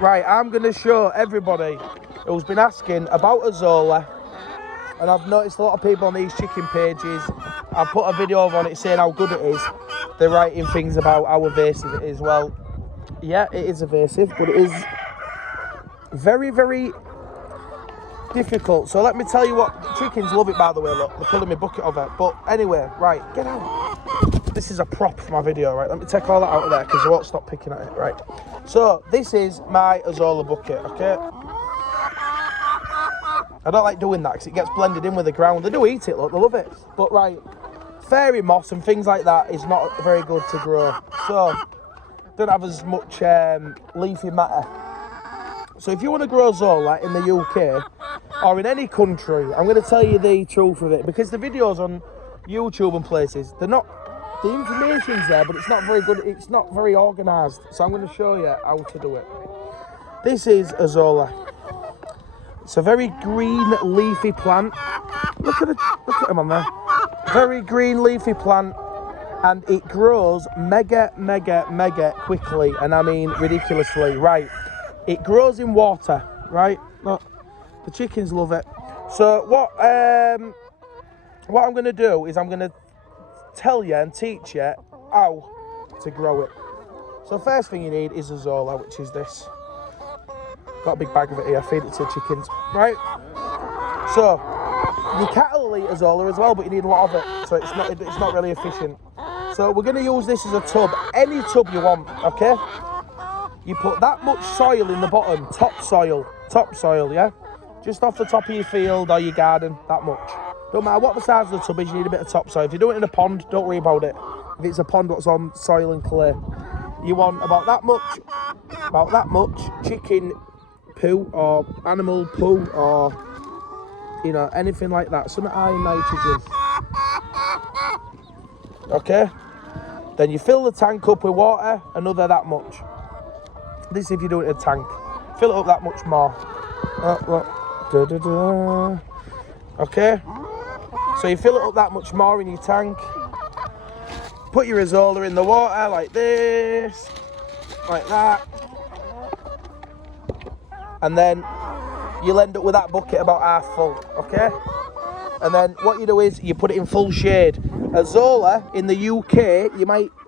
Right, I'm going to show everybody who's been asking about azolla, and I've noticed a lot of people on these chicken pages, I've put a video on it saying how good it is. They're writing things about how evasive it is. Well, yeah, it is evasive, but it is very, very difficult. So let me tell you what, chickens love it, by the way. Look, they're pulling me bucket of it. But anyway, right, get out. This is a prop for my video, right? Let me take all that out of there because I won't stop picking at it, right? So this is my azolla bucket, okay? I don't like doing that because it gets blended in with the ground. They do eat it, look, they love it. But right, fairy moss and things like that is not very good to grow. So don't have as much leafy matter. So if you want to grow azolla in the UK or in any country, I'm going to tell you the truth of it, because the videos on YouTube and places, they're not, the information's there, but it's not very good, it's not very organised. So I'm going to show you how to do it. This is azolla. It's a very green leafy plant. Look at them on there. Very green leafy plant, and it grows mega quickly, and I mean ridiculously. Right, it grows in water, right? Look, the chickens love it. So what I'm going to do is I'm going to tell you and teach you how to grow it. So first thing you need is azolla, which is this. Got a big bag of it here, feed it to the chickens, right? So your cattle will eat azolla as well, but you need a lot of it, so it's not really efficient. So we're going to use this as a tub, any tub you want, okay? You put that much soil in the bottom, topsoil, yeah? Just off the top of your field or your garden, that much. Don't matter what the size of the tub is, you need a bit of topsoil. If you do it in a pond, don't worry about it. If it's a pond what's on soil and clay, you want about that much chicken poo or animal poo or, you know, anything like that. Some high nitrogen. Okay? Then you fill the tank up with water, another that much. This if you do it in a tank. Fill it up that much more. Okay? So you fill it up that much more in your tank. Put your azolla in the water like this. Like that. And then you'll end up with that bucket about half full, okay? And then what you do is you put it in full shade. Azolla in the UK,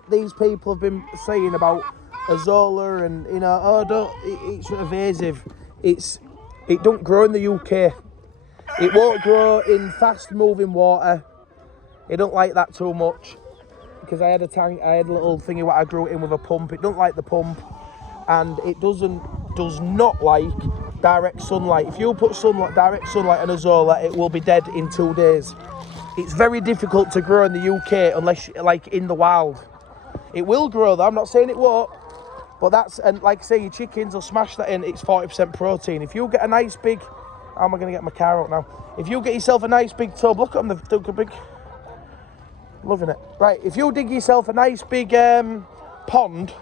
these people have been saying about azolla and, you know, it's evasive. It don't grow in the UK. It won't grow in fast moving water. It don't like that too much. Because I had a little thingy what I grew it in with a pump. It don't like the pump. And it does not like direct sunlight. If you put direct sunlight on azolla, it will be dead in 2 days. It's very difficult to grow in the UK unless, like, in the wild. It will grow though, I'm not saying it won't, but and like I say, your chickens will smash that in. It's 40% protein. If you get a nice big, how am I going to get my car out now? If you get yourself a nice big tub, look at them, they've dug a big, loving it. Right, if you dig yourself a nice big pond,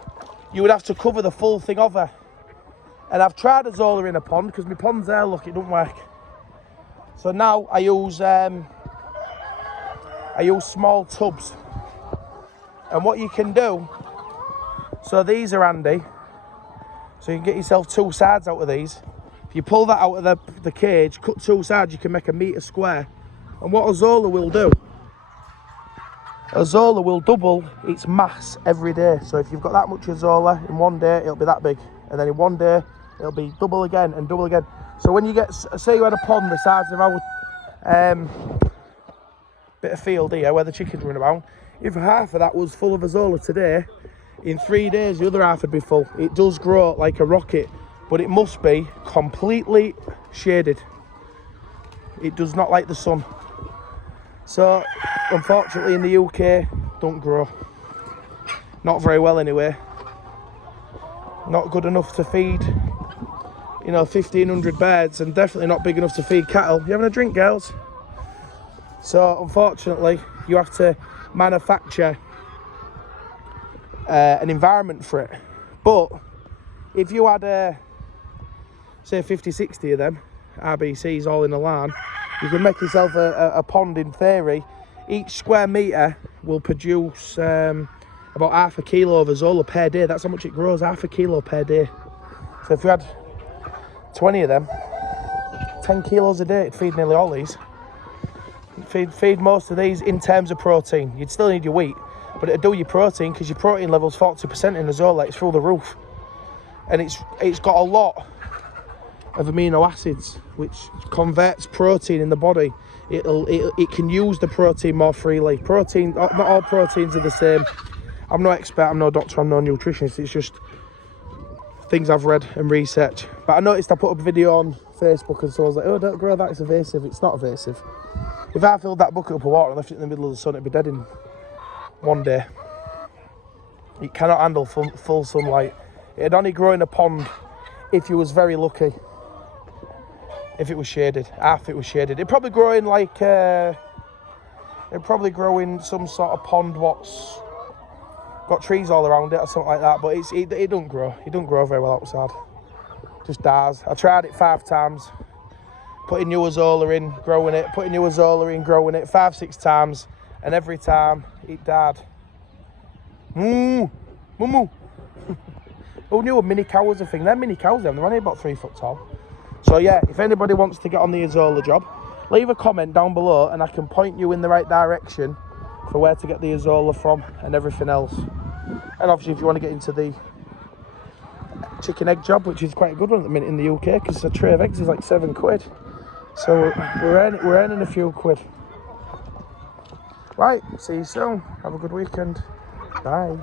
you would have to cover the full thing over. And I've tried azolla in a pond because my pond's there, look, it don't work. So now I use small tubs. And what you can do, so these are handy. So you can get yourself 2 sides out of these. If you pull that out of the cage, cut 2 sides, you can make a metre square. And what azolla will do, azolla will double its mass every day. So if you've got that much azolla, in 1 day it'll be that big, and then in 1 day it'll be double again and double again. So when you get, say you had a pond the size of our bit of field here where the chickens run around, if half of that was full of azolla today, in 3 days the other half would be full. It does grow like a rocket, but it must be completely shaded. It does not like the sun. So unfortunately in the UK, don't grow. Not very well anyway. Not good enough to feed, you know, 1,500 birds, and definitely not big enough to feed cattle. You having a drink, girls? So unfortunately, you have to manufacture an environment for it. But if you had, say 50, 60 of them, RBCs all in a line, you can make yourself a pond in theory. Each square metre will produce about half a kilo of azolla per day. That's how much it grows, half a kilo per day. So if you had 20 of them, 10 kilos a day, it'd feed nearly all these. Feed most of these in terms of protein. You'd still need your wheat, but it'd do your protein because your protein level's 40% in azolla. It's through the roof, and it's got a lot of amino acids, which converts protein in the body. It can use the protein more freely. Protein, not all proteins are the same. I'm no expert, I'm no doctor, I'm no nutritionist. It's just things I've read and researched. But I noticed I put up a video on Facebook and so I was like, oh, don't grow that, it's evasive. It's not evasive. If I filled that bucket up of water and left it in the middle of the sun, it'd be dead in one day. It cannot handle full sunlight. It'd only grow in a pond if you was very lucky. If it was shaded, half it was shaded. It'd probably grow in like, it'd probably grow in some sort of pond what's got trees all around it or something like that, but it don't grow. It don't grow very well outside. Just dies. I tried it 5 times. Putting new azolla in, growing it, putting new azolla in, growing it 5-6 times, and every time it died. Moo! Moo! Who knew a mini cow was a thing? They're mini cows, they're only about 3 foot tall. So yeah, if anybody wants to get on the azolla job, leave a comment down below and I can point you in the right direction for where to get the azolla from and everything else. And obviously if you want to get into the chicken egg job, which is quite a good one at the minute in the UK, because a tray of eggs is like £7. So we're earning a few quid. Right, see you soon. Have a good weekend. Bye.